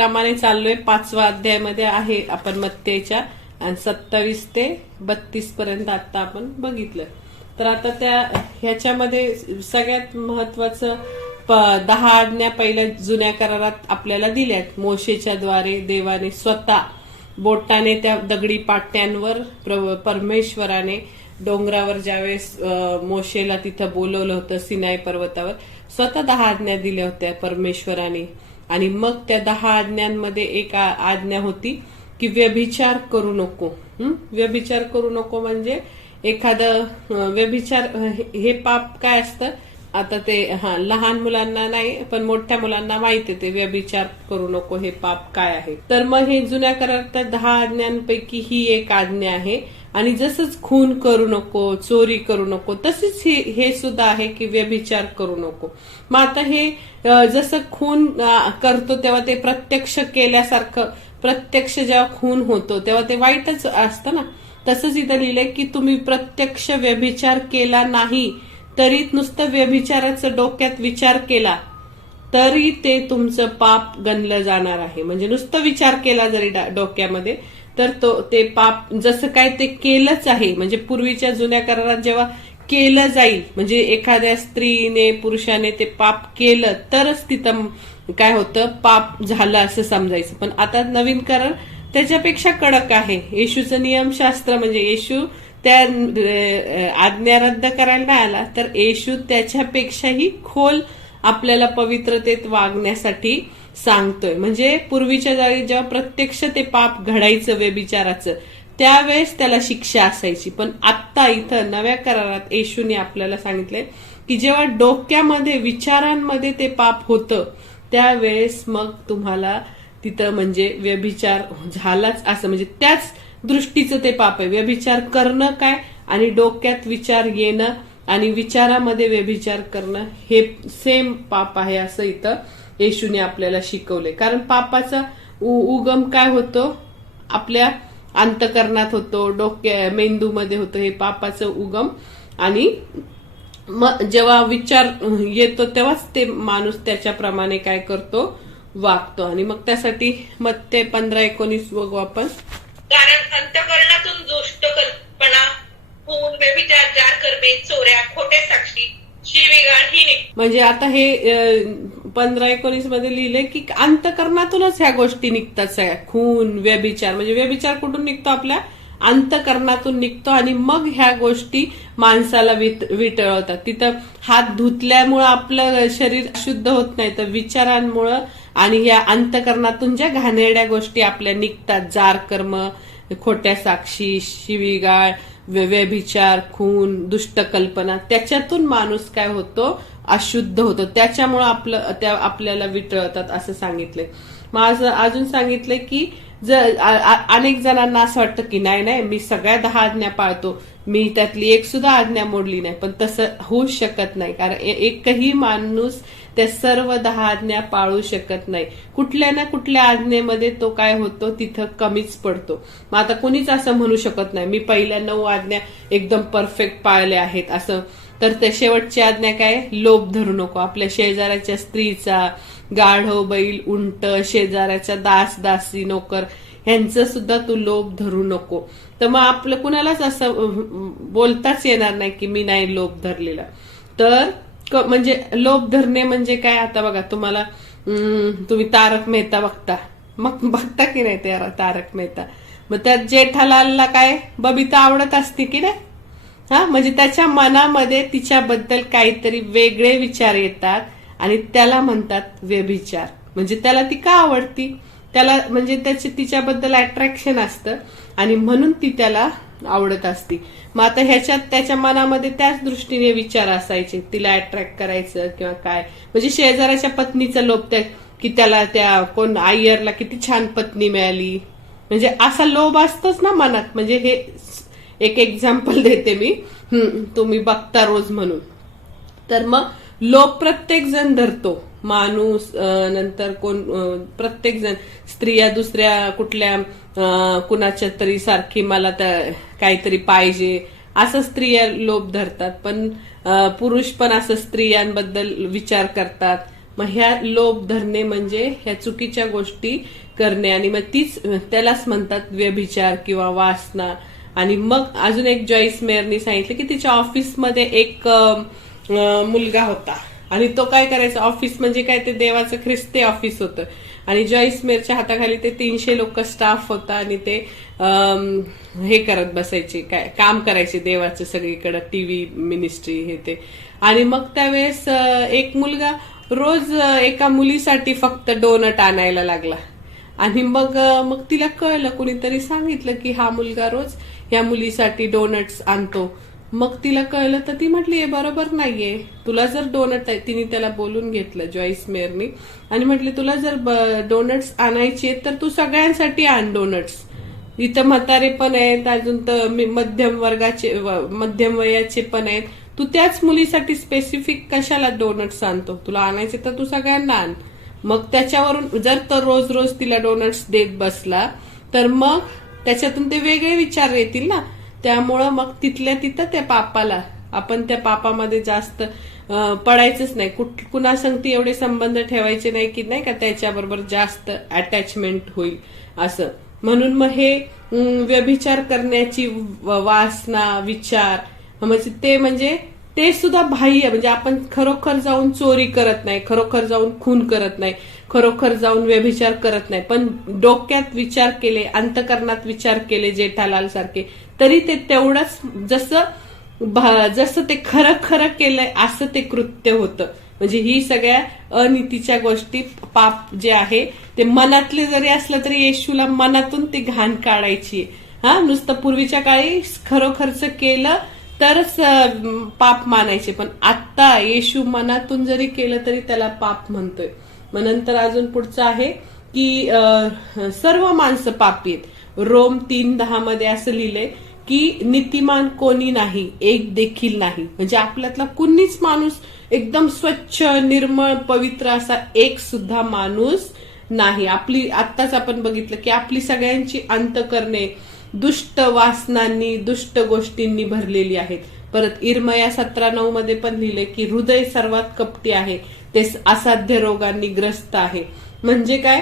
क्रमाने चाललोय. 5वा अध्यायामध्ये आहे आपण मत्तेच्या, आणि 27 ते 32 पर्यंत आता आपण बघितलं. तर आता ह्याच्यामध्ये सगळ्यात महत्वाचं 10 आज्ञा पहिल्या जुन्या करारात आपल्याला दिल्यात. मोशेच्या द्वारे देवाने स्वतः बोटाने त्या दगडी पाट्यांवर परमेश्वराने डोंगरावर ज्यावेळेस मोशेला तिथं बोलवलं होतं सिनाई पर्वतावर, स्वतः 10 आज्ञा दिल्या होत्या परमेश्वराने. आणि मग त्या 10 आज्ञांमध्ये एक आज्ञा होती की व्यभिचार करू नको. व्यभिचार करू नको म्हणजे एखादं व्यभिचार हे पाप काय असतं, आता ते लहान मुलांना नाही पण मोठ्या मुलांना माहिती आहे ते व्यभिचार करू नको हे पाप काय आहे. तर मग हे जुन्या करारात 10 आज्ञांपैकी ही एक आज्ञा आहे. आणि जसंच खून करू नको, चोरी करू नको, तसेच हे सुद्धा आहे की व्यभिचार करू नको. मग आता हे जसं खून करतो तेव्हा ते प्रत्यक्ष केल्यासारखं, प्रत्यक्ष जेव्हा खून होतो तेव्हा ते वाईटच असतं ना. तसंच इथं लिहिलंय की तुम्ही प्रत्यक्ष व्यभिचार केला नाही तरी नुसतं व्यभिचाराचं डोक्यात विचार केला तरी ते तुमचं पाप गणलं जाणार आहे. म्हणजे नुसतं विचार केला जरी डोक्यामध्ये तर ते पाप जसं काय ते केलंच आहे. म्हणजे पूर्वीच्या जुन्या करारात जेव्हा केलं जाईल, म्हणजे एखाद्या स्त्रीने पुरुषाने ते पाप केलं तरच तिथं काय होतं, पाप झालं असं समजायचं. पण आता नवीन करार त्याच्यापेक्षा कडक आहे. येशूचं नियमशास्त्र म्हणजे येशू त्या आज्ञा रद्द करायला नाही आला, तर येशू त्याच्यापेक्षाही खोल आपल्याला पवित्रतेत वागण्यासाठी सांगतोय. म्हणजे पूर्वीच्या जागी जेव्हा प्रत्यक्ष ते पाप घडायचं व्यभिचाराचं त्यावेळेस त्याला शिक्षा असायची. पण आत्ता इथं नव्या करारात येशूने आपल्याला सांगितलंय की जेव्हा डोक्यामध्ये विचारांमध्ये ते पाप होतं त्यावेळेस मग तुम्हाला तिथं म्हणजे व्यभिचार झालाच असं, म्हणजे त्याच दृष्टीचं ते पाप आहे. व्यभिचार करणं काय आणि डोक्यात विचार येणं आणि विचारामध्ये व्यभिचार करणं हे सेम पाप आहे असं इथं येशूने आपल्याला शिकवले. कारण पापाचा उगम काय होतो, आपल्या अंतकरणात होतो, मेंदूमध्ये होतो हे पापाचं उगम. आणि मग जेव्हा विचार येतो तेव्हाच ते माणूस त्याच्याप्रमाणे काय करतो, वागतो. आणि मग त्यासाठी मत्ते 15:19 बघू आपण. कारण अंतःकरणातून दुष्ट कल्पना, खून, व्यभिचार, जार करणे, चोऱ्या, खोटे साक्षी, शिवीगाळ ही निघते. म्हणजे आता हे 15:19 मध्ये लिहिलंय की अंतःकरणातूनच ह्या गोष्टी निघतात सगळ्या. खून, व्यभिचार, म्हणजे व्यभिचार कुठून निघतो, आपल्या अंतःकरणातून निघतो. आणि मग ह्या गोष्टी माणसाला विटळवतात. तिथं हात धुतल्यामुळं आपलं शरीर शुद्ध होत नाही, तर विचारांमुळं आणि ह्या अंतःकरणातून ज्या घाणेरड्या गोष्टी आपल्या निघतात, जार कर्म, खोट्या साक्षी, शिवीगाळ, व्यभिचार, खून, दुष्ट कल्पना, त्याच्यातून माणूस काय होतो, अशुद्ध होतो. त्याच्यामुळं आपल्याला विटळतात असं सांगितलंय. मग अजून सांगितलंय की जर अनेक जणांना असं वाटतं की नाही मी सगळ्या 10 आज्ञा पाळतो, मी त्यातली एक सुद्धा आज्ञा मोडली नाही. पण तसं होऊच शकत नाही, कारण एकही माणूस त्या सर्व 10 आज्ञा पाळू शकत नाही. कुठल्या ना कुठल्या आज्ञेमध्ये तो काय होतो, तिथं कमीच पडतो. मग आता कुणीच असं म्हणू शकत नाही मी पहिल्या 9 आज्ञा एकदम परफेक्ट पाळल्या आहेत असं. तर त्या शेवटची आज्ञा काय, लोभ धरू नको. आपल्या शेजाऱ्याच्या स्त्रीचा, गाढव, बैल, उंट, शेजाऱ्याच्या दास, दासी, नोकर ह्यांचं सुद्धा तू लोभ धरू नको. तर मग आपलं कुणालाच असं बोलताच येणार नाही की मी नाही लोभ धरलेला. तर म्हणजे लोभ धरणे म्हणजे काय, आता बघा तुम्हाला तुम्ही तारक मेहता बघता, मग बघता की नाही ते तारक मेहता, मग त्यात जेठालालला काय बबिता आवडत असते की नाही. म्हणजे त्याच्या मनामध्ये तिच्याबद्दल काहीतरी वेगळे विचार येतात आणि त्याला म्हणतात व्यभिचार. म्हणजे त्याला ती का आवडती, त्याला म्हणजे तिच्याबद्दल अट्रॅक्शन असतं आणि म्हणून ती त्याला आवडत असती. मग आता ह्याच्यात त्याच्या मनामध्ये त्याच दृष्टीने विचार असायचे, तिला अट्रॅक्ट करायचं किंवा काय. म्हणजे शेजाऱ्याच्या पत्नीचं लोभ, की त्याला त्या कोण आय्यरला किती छान पत्नी मिळाली, म्हणजे असा लोभ असतोच ना मनात. म्हणजे हे एक एक्झाम्पल देते मी, तुम्ही बघता रोज म्हणून. तर मग लोभ प्रत्येक जण धरतो, माणूस, नंतर कोण, प्रत्येक जण, स्त्रिया दुसऱ्या कुठल्या कुणाच्या तरी सारखी मला काहीतरी पाहिजे असं स्त्रिया लोभ धरतात. पण पुरुष पण असं स्त्रियांबद्दल विचार करतात. मग ह्या लोभ धरणे म्हणजे ह्या चुकीच्या गोष्टी करणे, आणि मग तीच त्यालाच म्हणतात व्यभिचार किंवा वासना. आणि मग अजून एक जॉईस मेयरनी सांगितलं की तिच्या ऑफिसमध्ये एक मुलगा होता, आणि तो काय करायचा, ऑफिस म्हणजे काय ते देवाचं ख्रिस्ती ऑफिस होतं, आणि जॉईस मेयरच्या हाताखाली ते 300 लोक स्टाफ होता, आणि ते हे करत बसायचे, काय काम करायचे देवाचं सगळीकडे, टीव्ही मिनिस्ट्री हे ते. आणि मग त्यावेळेस एक मुलगा रोज एका मुलीसाठी फक्त डोनट आणायला लागला, आणि मग तिला कळलं, कुणीतरी सांगितलं की हा मुलगा रोज या मुलीसाठी डोनट्स आणतो. मग तिला कळलं, तर ती म्हटली हे बरोबर नाहीये, तुला जर डोनट, तिने त्याला बोलून घेतलं जॉईस मेयरनी, आणि म्हटले तुला जर डोनट्स आणायचे तर तू सगळ्यांसाठी आण डोनट्स, इथं म्हातारे पण आहेत, अजून तर मध्यम वयाचे पण आहेत, तू त्याच मुलीसाठी स्पेसिफिक कशाला डोनट्स आणतो, तुला आणायचे तर तू सगळ्यांना आण. मग त्याच्यावरून जर तो रोज रोज तिला डोनट्स देत बसला तर मग त्याच्यातून ते वेगळे विचार येतील ना, त्यामुळं मग तिथल्या तिथं त्या पापाला, आपण त्या पापामध्ये जास्त पडायचंच नाही, कुणासंगती एवढे संबंध ठेवायचे नाही की नाही का त्याच्याबरोबर जास्त अटॅचमेंट होईल असं. म्हणून मग हे व्यभिचार करण्याची वासना, विचार म्हणजे ते सुद्धा बाह्य, म्हणजे आपण खरोखर जाऊन चोरी करत नाही, खरोखर जाऊन खून करत नाही, खरोखर जाऊन व्यभिचार करत नाही, पण डोक्यात विचार केले, अंतकरणात विचार केले जेठालाल सारखे, तरी ते तेवढंच जसं ते खरं खरं केलंय असं ते कृत्य होतं. म्हणजे ही सगळ्या अनितीच्या गोष्टी, पाप जे आहे ते मनातले जरी असलं तरी येशूला मनातून ती घाण काढायची. नुसतं पूर्वीच्या काळी खरोखरच केलं तरच पाप मानायचे, पण आता येशू मनातून जरी केलं तरी त्याला पाप म्हणतोय. मग नंतर अजून पुढचं आहे की सर्व माणसं पापी आहेत. रोम 3:10 मध्ये असं लिहिलंय की नीतिमान कोणी नाही, एक देखील नाही. म्हणजे आपल्यातला कुणीच माणूस एकदम स्वच्छ, निर्मळ, पवित्र असा एक सुद्धा माणूस नाही. आत्ताच आपण बघितलं की आपली सगळ्यांची अंतकरणे दुष्ट वासनांनी, दुष्ट गोष्टींनी भरलेली आहेत. परत इर्मया 17:9 मध्ये पण लिहिले की हृदय सर्वात कपटी आहे, ते असाध्य रोगांनी ग्रस्त आहे. म्हणजे काय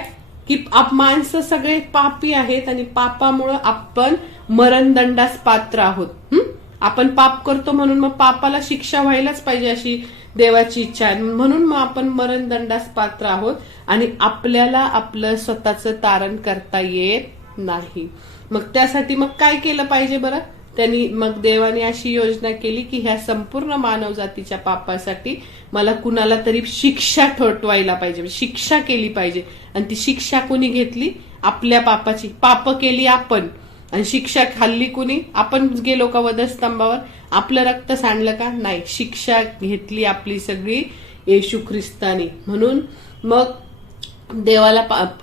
की माणसं सगळे पापी आहेत, आणि पापामुळं आपण मरणदंडास पात्र आहोत. आपण पाप करतो म्हणून मग पापाला शिक्षा व्हायलाच पाहिजे अशी देवाची इच्छा आहे, म्हणून मग आपण मरणदंडास पात्र आहोत, आणि आपल्याला आपलं स्वतःचं तारण करता येत नाही. मग त्यासाठी मग काय केलं पाहिजे बरं, त्यांनी मग देवाने अशी योजना केली की ह्या संपूर्ण मानव जातीच्या पापासाठी मला कुणाला तरी शिक्षा ठोठवायला पाहिजे, शिक्षा केली पाहिजे. आणि ती शिक्षा कोणी घेतली, आपल्या पापाची. पाप केली आपण, आणि शिक्षा खाल्ली कुणी, आपण गेलो का वधस्तंभावर, आपलं रक्त सांडलं का, नाही, शिक्षा घेतली आपली सगळी येशू ख्रिस्तानी. म्हणून मग देवाला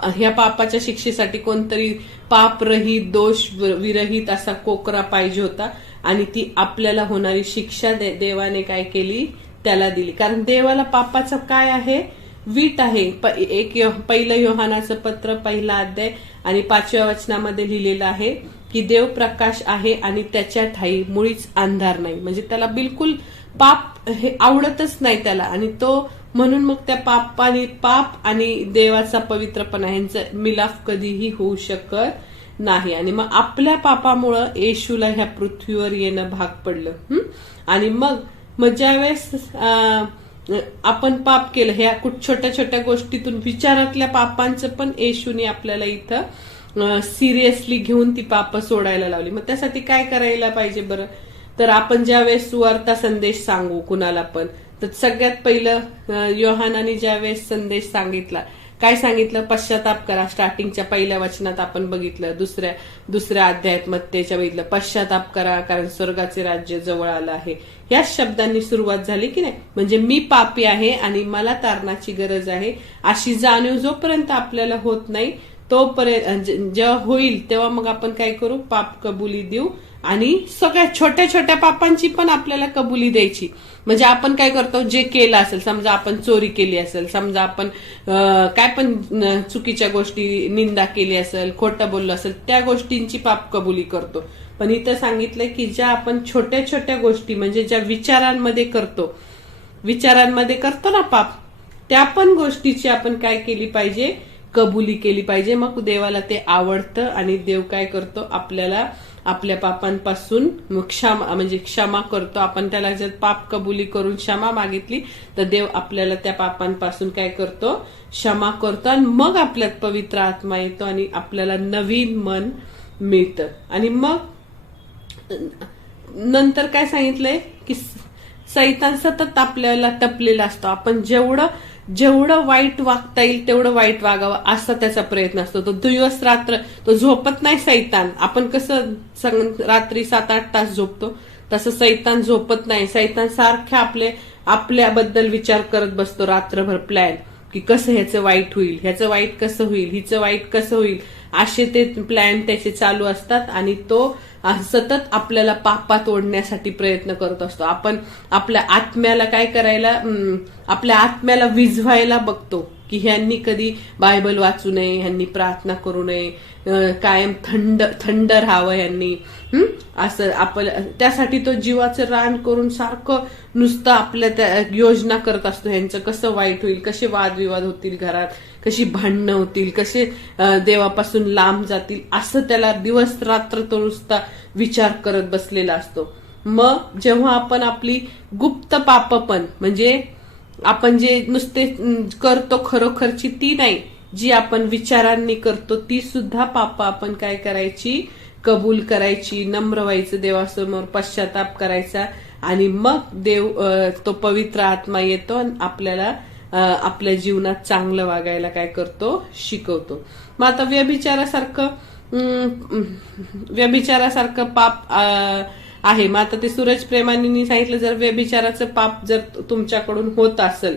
ह्या पापाच्या शिक्षेसाठी कोणतरी पापरहित, दोष विरहित असा कोकरा पाहिजे होता, आणि ती आपल्याला होणारी शिक्षा देवाने काय केली, त्याला दिली. कारण देवाला पापाचं काय आहे, वीट आहे. पहिलं योहानाचं पत्र 1 अध्याय आणि 5व्या वचनामध्ये लिहिलेलं आहे की देव प्रकाश आहे आणि त्याच्या ठाई मुळीच अंधार नाही. म्हणजे त्याला बिलकुल पाप हे आवडतच नाही त्याला, आणि तो म्हणून मग त्या पाप आणि देवाचा पवित्रपणा यांचा मिलाफ कधीही होऊ शकत नाही. आणि मग आपल्या पापामुळं येशूला ह्या पृथ्वीवर येणं भाग पडलं. आणि मग ज्यावेळेस आपण पाप केलं, ह्या छोट्या छोट्या गोष्टीतून, विचारातल्या पापांचं पण येशूने आपल्याला इथं सिरियसली घेऊन ती पाप सोडायला लावली. मग त्यासाठी काय करायला पाहिजे बरं, तर आपण ज्यावेळेस सुवार्ता संदेश सांगू कुणाला पण, तर सगळ्यात पहिलं योहानाने ज्यावेळेस संदेश सांगितला, काय सांगितलं, पश्चाताप करा. स्टार्टिंगच्या 1 वचनात आपण बघितलं, दुसऱ्या अध्यायात मत्तेच्या बघितलं, पश्चाताप करा कारण स्वर्गाचे राज्य जवळ आलं आहे. याच शब्दांनी सुरुवात झाली की नाही. म्हणजे मी पापी आहे आणि मला तारणाची गरज आहे अशी जाणीव जोपर्यंत आपल्याला होत नाही, तोपर्यंत जेव्हा होईल तेव्हा मग आपण काय करू, पाप कबुली देऊ, आणि सगळ्या छोट्या छोट्या पापांची पण आपल्याला कबुली द्यायची. म्हणजे आपण काय करतो, जे केलं असेल, समजा आपण चोरी केली असेल, समजा आपण काय पण चुकीच्या गोष्टी, निंदा केली असेल, खोटं बोललो असेल, त्या गोष्टींची पाप कबुली करतो. पण इथं सांगितलंय की ज्या आपण छोट्या छोट्या गोष्टी, म्हणजे ज्या विचारांमध्ये करतो ना पाप, त्या पण गोष्टीची आपण काय केली पाहिजे, कबुली केली पाहिजे. मग देवाला ते आवडतं आणि देव काय करतो, आपल्याला आपल्या पापांपासून क्षमा करतो. आपण त्याला जर पाप कबुली करून क्षमा मागितली तर देव आपल्याला त्या पापांपासून काय करतो, क्षमा करतो. आणि मग आपल्यात पवित्र आत्मा येतो आणि आपल्याला नवीन मन मिळतं. आणि मग नंतर काय सांगितलंय की सैतान सतत आपल्याला टपलेला असतो. आपण जेवढं वाईट वागता येईल तेवढं वाईट वागावं असा त्याचा प्रयत्न असतो. तो दिवस रात्र तो झोपत नाही सैतान. आपण कसं रात्री 7-8 तास झोपतो, तसं सैतान झोपत नाही. सैतान सारख्या आपल्याबद्दल विचार करत बसतो रात्रभर, प्लॅन की कसं ह्याचं वाईट होईल, ह्याचं वाईट कसं होईल, हिचं वाईट कसं होईल, असे ते प्लॅन त्याचे चालू असतात. आणि तो सतत आपल्याला पापात ओढण्यासाठी प्रयत्न करत असतो. आपण आपल्या आत्म्याला काय करायला, आपल्या आत्म्याला विझवायला बघतो की ह्यांनी कधी बायबल वाचू नये, ह्यांनी प्रार्थना करू नये, कायम थंड राहावं ह्यांनी, असं त्यासाठी तो जीवाचं रान करून सारखं नुसतं आपल्या त्या योजना करत असतो. ह्यांचं कसं वाईट होईल, कसे वादविवाद होतील घरात, कशी भांडणं होतील, कसे देवापासून लांब जातील, असं त्याला दिवस रात्र तो नुसता विचार करत बसलेला असतो. मग जेव्हा आपण आपली गुप्त पाप पण, म्हणजे आपण जे नुसते करतो खरोखरची ती नाही, जी आपण विचारांनी करतो ती सुद्धा पाप आपण काय करायची, कबूल करायची, नम्र व्हायचं देवासमोर, पश्चाताप करायचा. आणि मग देव तो पवित्र आत्मा येतो आणि आपल्याला आपल्या जीवनात चांगलं वागायला काय करतो, शिकवतो. मग आता व्यभिचारासारखं पाप आहे. मग आता ते सूरज प्रेमानी सांगितलं, जर व्यभिचाराचं पाप जर तुमच्याकडून होत असेल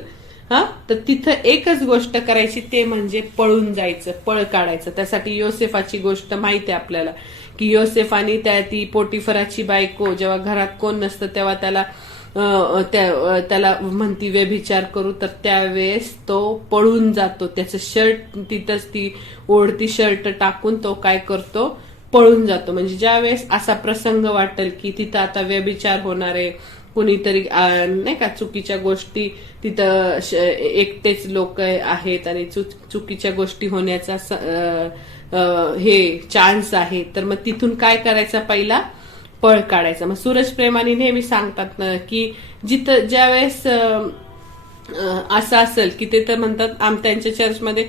तर तिथं एकच गोष्ट करायची, ते म्हणजे पळून जायचं, पळ काढायचं. त्यासाठी योसेफाची गोष्ट माहिती आहे आपल्याला की योसेफानी ती पोटिफराची बायको जेव्हा घरात कोण नसतं तेव्हा त्याला म्हणती व्यभिचार करू, तर त्यावेळेस तो पळून जातो. त्याचं शर्ट तिथंच, ती ओढती शर्ट टाकून तो काय करतो, पळून जातो. म्हणजे ज्या वेळेस असा प्रसंग वाटेल की तिथं आता व्यभिचार होणार आहे, कुणीतरी नाही का चुकीच्या गोष्टी तिथं एकटेच लोक आहेत आणि चुकीच्या गोष्टी होण्याचा हे चान्स आहे, तर मग तिथून काय करायचा, पहिला पळ काढायचा. मग सूरज प्रेमानी नेहमी सांगतात ना की जिथं ज्या वेळेस असं असेल की ते तर म्हणतात, त्यांच्या चर्चमध्ये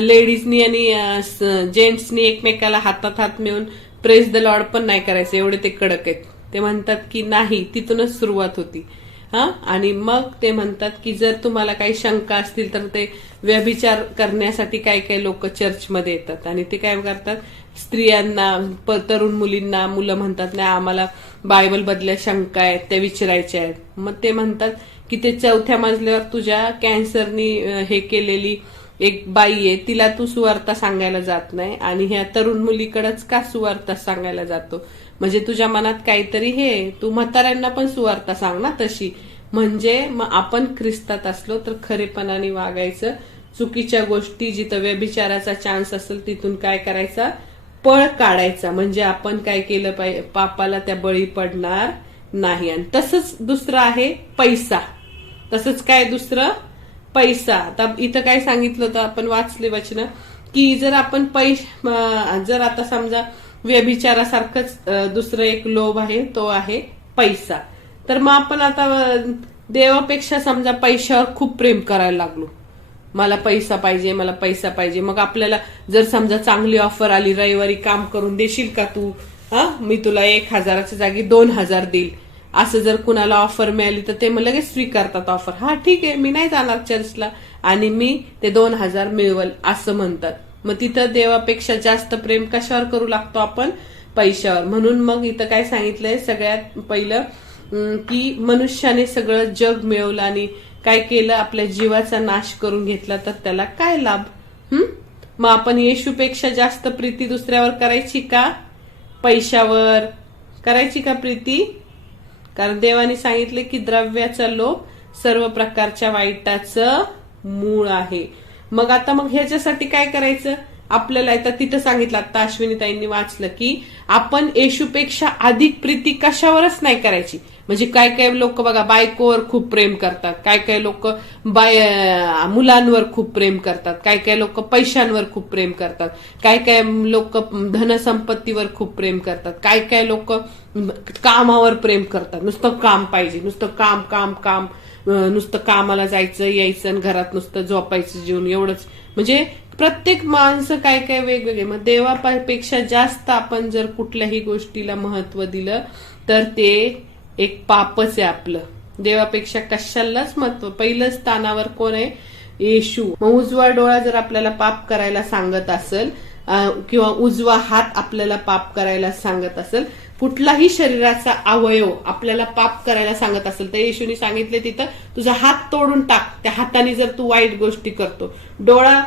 लेडीजनी आणि जेंट्सनी एकमेकाला हातात हात मिळून प्रेज द लॉर्ड पण नाही करायचं, एवढे ते कडक आहेत. ते म्हणतात की नाही, तिथूनच सुरुवात होती. आणि मग ते म्हणतात की जर तुम्हाला काही शंका असतील तर ते व्यभिचार करण्यासाठी काही लोक चर्चमध्ये येतात आणि ते काय करतात, स्त्रियांना, तरुण मुलींना, मुलं म्हणतात नाही आम्हाला बायबल बदल्या शंका आहेत, त्या विचारायच्या आहेत. मग ते म्हणतात की ते 4थ्या मजल्यावर तुझ्या कॅन्सरनी हे केलेली एक बाई आहे, तिला तू सुवार्ता सांगायला जात नाही आणि ह्या तरुण मुलीकडेच का सुवार्ता सांगायला जातो, म्हणजे तुझ्या मनात काहीतरी हे, तू म्हाताऱ्यांना पण सुवार्ता सांग ना तशी. म्हणजे मग आपण ख्रिस्तात असलो तर खरेपणाने वागायचं, चुकीच्या गोष्टी जिथं व्यभिचाराचा चान्स असेल तिथून काय करायचा, पळ काढायचा. म्हणजे आपण काय केलं पाहिजे, पापाला त्या बळी पडणार नाही. आणि तसंच दुसरं आहे पैसा. तसंच काय दुसरं, पैसा. आता इथं काय सांगितलं होतं, आपण वाचले वचन की जर आपण जर आता समजा व्यभिचारासारखंच दुसरं एक लोभ आहे, तो आहे पैसा. तर मग आपण आता देवापेक्षा समजा पैशावर खूप प्रेम करायला लागलो, मला पैसा पाहिजे, मला पैसा पाहिजे. मग आपल्याला जर समजा चांगली ऑफर आली, रविवारी काम करून देशील का तू, मी तुला 1,000च्या जागी 2,000 देईल, असं जर कुणाला ऑफर मिळाली तर ते मग लगेच स्वीकारतात ऑफर. हा ठीक आहे, मी नाही जाणार चर्चला आणि मी ते 2,000 मिळवल असं म्हणतात. मग तिथं देवापेक्षा जास्त प्रेम कशावर करू लागतो आपण, पैशावर. म्हणून मग इथं काय सांगितलंय, सगळ्यात पहिलं की मनुष्याने सगळं जग मिळवलं आणि काय केलं, आपल्या जीवाचा नाश करून घेतला, तर त्याला काय लाभ. मग आपण येशूपेक्षा जास्त प्रीती दुसऱ्यावर करायची का, पैशावर करायची का प्रीती? कारण देवाने सांगितले की द्रव्याचा लोभ सर्व प्रकारच्या वाईटाचं मूळ आहे. मग ह्याच्यासाठी काय करायचं, आपल्याला तर तिथं सांगितलं, आता अश्विनीताईंनी वाचलं की आपण येशूपेक्षा अधिक प्रीती कशावरच नाही करायची. म्हणजे काय काय लोक बघा बायकोवर खूप प्रेम करतात, काय काय लोक मुलांवर खूप प्रेम करतात, काय काय लोक पैशांवर खूप प्रेम करतात, काय काय लोक धनसंपत्तीवर खूप प्रेम करतात, काय काय लोक कामावर प्रेम करतात. नुसतं काम पाहिजे, नुसतं काम काम काम, नुसतं कामाला जायचं यायचं आणि घरात नुसतं झोपायचं जेवण एवढंच. म्हणजे प्रत्येक माणसं काय काय वेगवेगळे. मग देवापेक्षा जास्त आपण जर कुठल्याही गोष्टीला महत्व दिलं तर ते एक पापच आहे आपलं. देवापेक्षा कशालाच महत्व. पहिलं स्थानावर कोण आहे? येशू. मग उजवा डोळा जर आपल्याला पाप करायला सांगत असेल किंवा उजवा हात आपल्याला पाप करायला सांगत असेल, कुठलाही शरीराचा अवयव आपल्याला पाप करायला सांगत असेल तर येशूने सांगितले तिथं तुझा हात तोडून टाक. त्या हाताने जर तू वाईट गोष्टी करतो, डोळा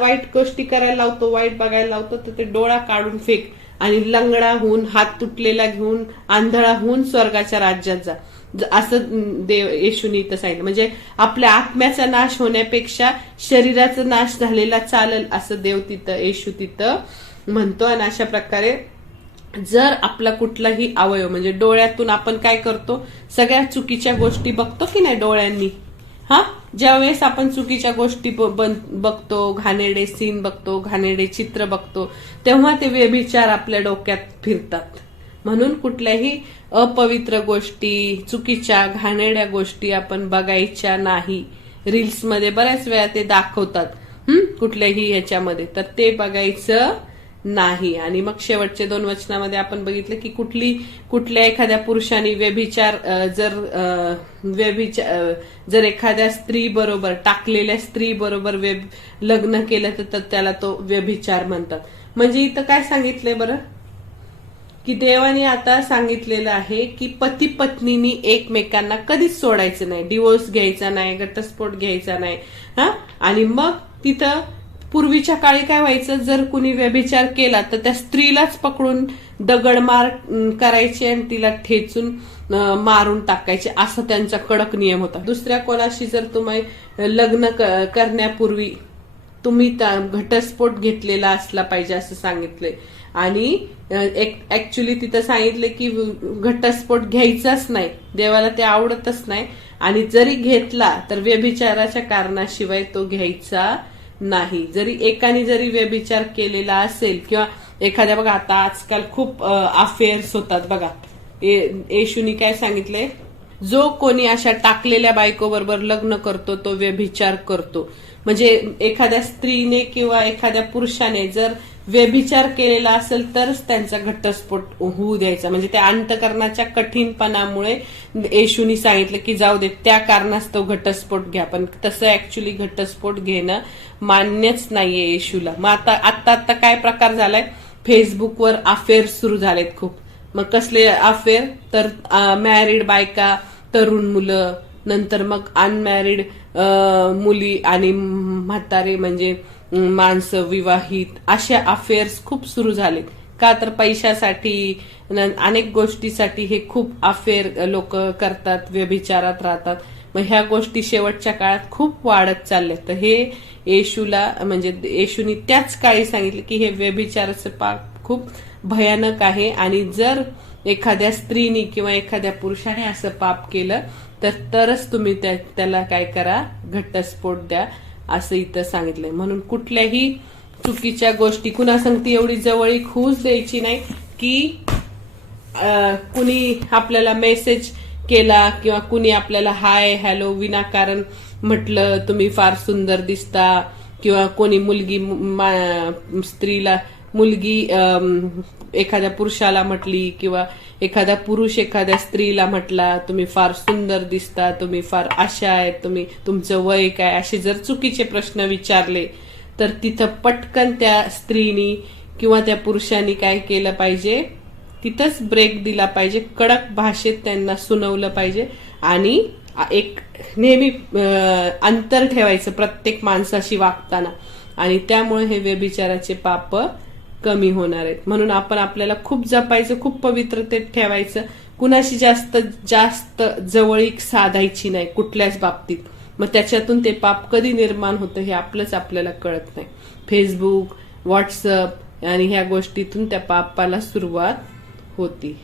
वाईट गोष्टी करायला लावतो, वाईट बघायला लावतो, तर ते डोळा काढून फेक आणि लंगडा होऊन हात तुटलेला घेऊन आंधळा होऊन स्वर्गाच्या राज्यात जा, असं येशूने इथं सांगितलं. म्हणजे आपल्या आत्म्याचा नाश होण्यापेक्षा शरीराचा नाश झालेला चालेल असं येशू तिथं म्हणतो. आणि अशा प्रकारे जर आपला कुठलाही अवयव म्हणजे डोळ्यातून आपण काय करतो, सगळ्या चुकीच्या गोष्टी बघतो की नाही डोळ्यांनी. ज्यावेळेस आपण चुकीच्या गोष्टी बघतो, घाणेरडे सीन बघतो, घाणेरडे चित्र बघतो, तेव्हा ते व्यभिचार आपल्या डोक्यात फिरतात. म्हणून कुठल्याही अपवित्र गोष्टी, चुकीच्या घाणेरड्या गोष्टी आपण बघायच्या नाही. रील्समध्ये बऱ्याच वेळा ते दाखवतात कुठल्याही ह्याच्यामध्ये, तर ते बघायचं नाही. आणि मग शेवटचे 2 वचनामध्ये आपण बघितलं की कुठल्या एखाद्या पुरुषाने जर एखाद्या स्त्री बरोबर, टाकलेल्या स्त्री बरोबर लग्न केलं तर त्याला तो व्यभिचार म्हणतात. म्हणजे इथं काय सांगितलंय बरं, की देवाने आता सांगितलेलं आहे की पती पत्नीनी एकमेकांना कधीच सोडायचं नाही, डिवोर्स घ्यायचा नाही, घटस्फोट घ्यायचा नाही. आणि मग तिथं पूर्वीच्या काळी काय व्हायचं, जर कुणी व्यभिचार केला तर त्या स्त्रीलाच पकडून दगडमार करायचे आणि तिला ठेचून मारून टाकायचे, असा त्यांचा कडक नियम होता. दुसऱ्या कोणाशी जर तुम्ही लग्न करण्यापूर्वी तुम्ही घटस्फोट घेतलेला असला पाहिजे असं सांगितलंय. आणि ऍक्च्युली तिथं सांगितलं की घटस्फोट घ्यायचाच नाही, देवाला ते आवडतच नाही. आणि जरी घेतला तर व्यभिचाराच्या कारणाशिवाय तो घ्यायचा नाही. एकाने जरी व्यभिचार केलेला असेल किंवा एखाद्या, बघा आता आजकाल खूप अफेअर्स होतात बघा. येशूनी काय सांगितलंय, जो कोणी अशा टाकलेल्या बायको बरोबर लग्न करतो तो व्यभिचार करतो. म्हणजे एखाद्या स्त्रीने किंवा एखाद्या पुरुषाने जर व्यभिचार केलेला असेल तरच त्यांचा घटस्फोट होऊ द्यायचा. म्हणजे त्या अंतकरणाच्या कठीणपणामुळे येशूनी सांगितलं की जाऊ दे, त्या कारणास्तव घटस्फोट घ्या. पण तसं ऍक्च्युली घटस्फोट घेणं मान्यच नाहीये येशूला. मग आता काय प्रकार झालाय, फेसबुकवर अफेअर सुरू झालेत खूप. मग कसले अफेअर, तर मॅरिड बायका, तरुण मुलं, नंतर मग अनमॅरिड मुली आणि म्हातारे म्हणजे माणसं विवाहित, अशा अफेअर्स खूप सुरू झालेत. का तर पैशासाठी, अनेक गोष्टीसाठी हे खूप अफेअर लोक करतात, व्यभिचारात राहतात. मग ह्या गोष्टी शेवटच्या काळात खूप वाढत चालल्या. तर हे येशूला म्हणजे येशूनी त्याच काळी सांगितलं की हे व्यभिचाराचं पाप खूप भयानक आहे. आणि जर एखाद्या स्त्रीनी किंवा एखाद्या पुरुषाने असं पाप केलं तरच तुम्ही त्याला काय करा, घटस्फोट द्या, असं इथं सांगितलंय. म्हणून कुठल्याही चुकीच्या गोष्टी कुणासंगती एवढी जवळीक होऊच द्यायची नाही की कुणी आपल्याला मेसेज केला किंवा कुणी आपल्याला हाय हॅलो विनाकारण म्हटलं तुम्ही फार सुंदर दिसता, किंवा कोणी मुलगी एखाद्या पुरुषाला म्हटली किंवा एखादा पुरुष एखाद्या स्त्रीला म्हटला तुम्ही फार सुंदर दिसता, तुम्ही फार अशा आहेत, तुमचं वय काय, असे जर चुकीचे प्रश्न विचारले तर तिथं पटकन त्या स्त्रीनी किंवा त्या पुरुषांनी काय केलं पाहिजे, तिथंच ब्रेक दिला पाहिजे, कडक भाषेत त्यांना सुनवलं पाहिजे. आणि एक नेहमी अंतर ठेवायचं प्रत्येक माणसाशी वागताना. आणि त्यामुळे हे व्यभिचाराचे पाप कमी होणार आहेत. म्हणून आपण आपल्याला खूप जपायचं, खूप पवित्रतेत ठेवायचं, कुणाशी जास्त जवळीक साधायची नाही कुठल्याच बाबतीत. मग त्याच्यातून ते पाप कधी निर्माण होतं हे आपल्याला कळत नाही. फेसबुक, व्हॉट्सअप आणि ह्या गोष्टीतून त्या पापाला सुरुवात होती.